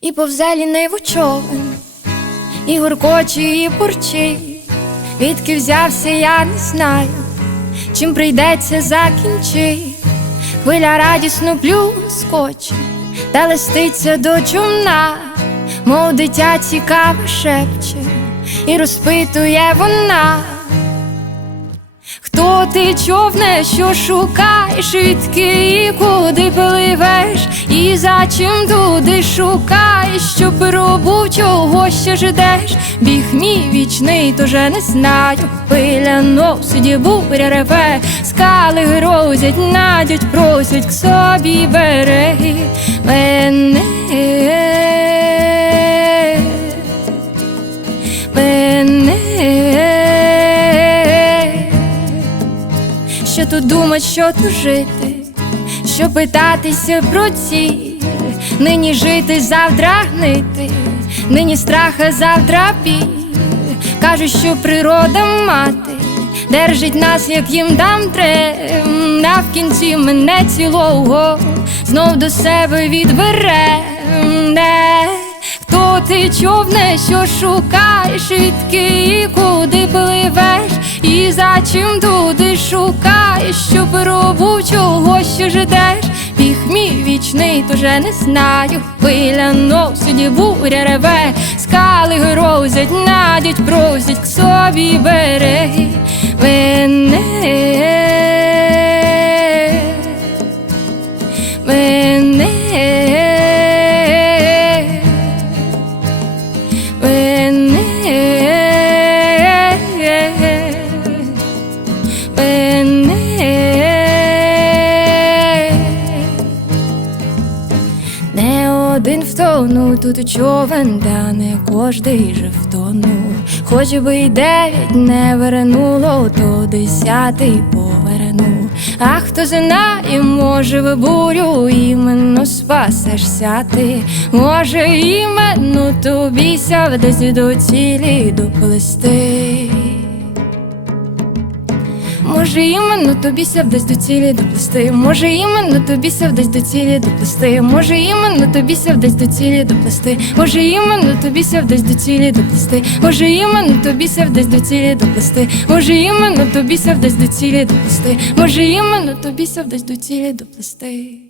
І повзе ліниву човен, і гуркоче, і бурчить, Відки взявся, я не знаю, чим прийдеться закінчить. Хвиля радісно плюскоче, та листиться до чумна, мов дитя цікаво шепче, і розпитує вона. Хто ти човне, що шукаєш, відки і куди пливеш, і за чим туди шукаєш, що пробу чого ще ждеш, біг мій вічний, тоже не знаю. Пиля носить, буря реве, скали грозять, надять, просять к собі береги. Мене що тут думать, що тут жити, що питатися про ціль, нині жити, завтра гнити, нині страха, завтра біль. Кажуть, що природа мати держить нас, як їм дам трем, а в мене цілого знов до себе відбере. Не. Хто ти човне, що шукаєш, відки куди пливеш, за чим туди шукаєш, що пробу чого ще ждеш, біг мій вічний, тоже не знаю. Хвиля носить, буря реве, скали грозять, надять, просять к собі береги мене. Мене один втонув тут човен, та не кожний же втонув. Хоч би й дев'ять не вернуло, то десятий повернув. А хто знає, може в бурю іменно спасешся ти, може іменно тобі ся десь до цілі доплести. Може, іменно тобі ся вдасть до цілі доплести. Може, іменно тобі ся вдасть до цілі доплести. Може, іменно тобі ся вдасть до цілі доплести. Може, іменно тобі ся вдасть до цілі доплести. Може, іменно тобі ся вдасть до цілі доплести. Може, іменно тобі ся вдасть до цілі доплести. Може, іменно тобі ся вдасть до цілі доплести.